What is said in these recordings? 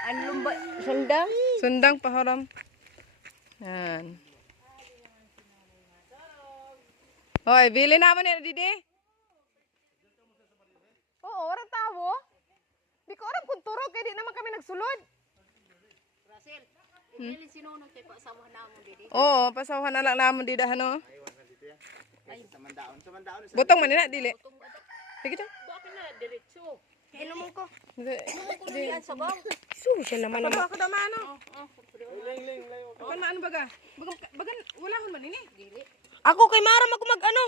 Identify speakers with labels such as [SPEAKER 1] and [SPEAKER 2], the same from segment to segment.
[SPEAKER 1] Anong ba? Sundang?
[SPEAKER 2] Sundang paharam. Yan. Hoy, bili naman ni Didi. Oo, orang tawo. Di ko aram kung turog, kaya di naman kami nagsulod.
[SPEAKER 1] Russell, ibili sinunod kay pasawahan namon didi.
[SPEAKER 2] Oo, pasawahan na lang namon dida, ano.
[SPEAKER 1] Ay,
[SPEAKER 3] Samandaon.
[SPEAKER 2] Butong man nila, dili. Sige to.
[SPEAKER 1] bakit na diretso? Inumun ko.
[SPEAKER 2] Di.
[SPEAKER 1] Yan sa bang.
[SPEAKER 2] Susa naman naman. Ako dama, ano. Bagan maano baga? Bagan, wala hon man ini.
[SPEAKER 1] Dili.
[SPEAKER 4] Ako kay Maram ako mag-ano.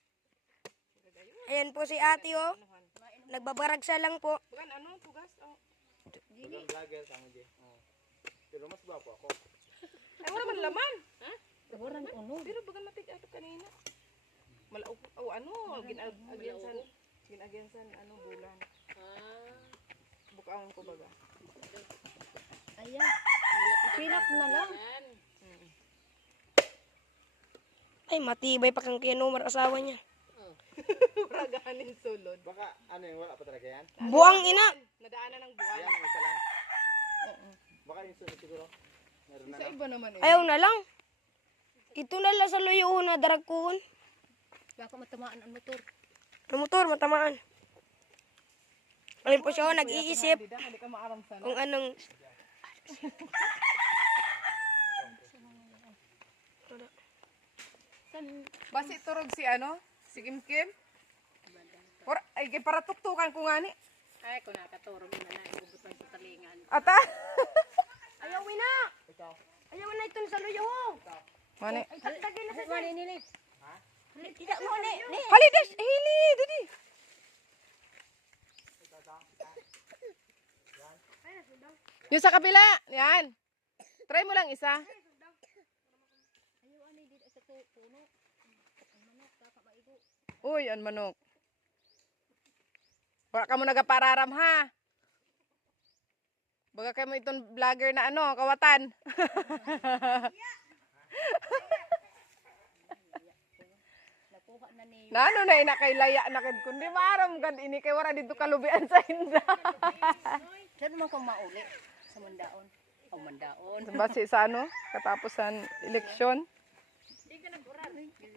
[SPEAKER 4] Ayan po si ate oh. Nagbabaragsa lang po.
[SPEAKER 2] Bagan ano, tugas. Oh.
[SPEAKER 3] Vlogger kamo di. Pero mas bapo ako.
[SPEAKER 2] Ay, wala man laman. Ha?
[SPEAKER 1] Tawaran uno.
[SPEAKER 2] Pero bagan matik ato kanina. Malaog, oh ano, ginagyansan, ano, bulan. Bukaon ko baga.
[SPEAKER 1] Ayan. Pilak na lang.
[SPEAKER 4] Ay matibay pa kang kinomar asawa niya.
[SPEAKER 2] Ragahanin sulod.
[SPEAKER 3] Baka ano yung wala pa talaga yan?
[SPEAKER 4] Buwang ina.
[SPEAKER 2] Nadaanan ng buwan.
[SPEAKER 3] Yan ang isa lang. Baka yung sunod siguro. Meron na
[SPEAKER 2] Sa
[SPEAKER 3] lang.
[SPEAKER 2] iba naman eh.
[SPEAKER 4] Ayaw na lang. Ito na lang sa luyuhon na daragkuhon.
[SPEAKER 1] Baka matamaan ang motor.
[SPEAKER 4] Ang motor matamaan. Alin po siya oh, nag-iisip
[SPEAKER 2] Hindi ka maaram sana.
[SPEAKER 4] kung anong
[SPEAKER 2] Basi turog si ano? Si Kim Kim? Ay, para tuktukan ko nga ni.
[SPEAKER 1] Ay, kung nakaturog na na, ibubutan sa talingan.
[SPEAKER 2] Ata?
[SPEAKER 4] ayaw na. Ayaw na ito sa luyuhon.
[SPEAKER 2] Mani.
[SPEAKER 4] Ay tagtagin na sa
[SPEAKER 1] Mali nili.
[SPEAKER 4] Tidak mo ni.
[SPEAKER 2] Halidash! Hili! Didi! Yung sa kabila. Yan. Try mo lang isa. Uy, ang manok. Wala ka mo nagapararam ha. Baga kayo mo itong vlogger na ano, kawatan.
[SPEAKER 1] Nakuha na ni.
[SPEAKER 2] Nano na inakaylaya na kid kundi maaram kad ini kay wala dito kalubian sa inda.
[SPEAKER 1] Saan naman kang mauli? Sa mandaon. O mandaon.
[SPEAKER 2] Base sa ano, katapusan eleksyon.
[SPEAKER 1] Hindi ka nag-uran.